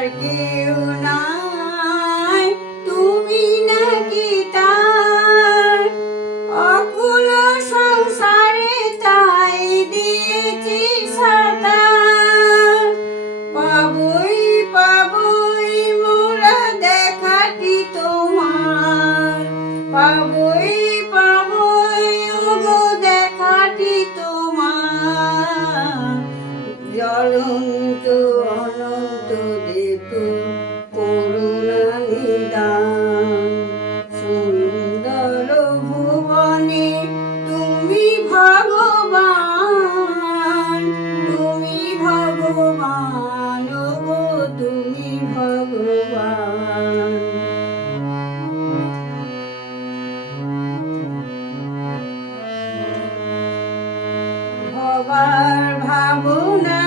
আর কেউ নাই, তুমি নাকি তার অকুল সংসারে তাই দিয়েছি সাঁতার। পাবই পাবই মোরা দেখাটি তোমার, পাবই পাবই ওগো দেখাটি তোমার। জ্বলন্ত অনন্ত দেব করুণা নিদান, সুন্দর ভুবনে তুমি ভগবান, তুমি ভগবান ওগো তুমি ভগবান। ভবার ভাবনা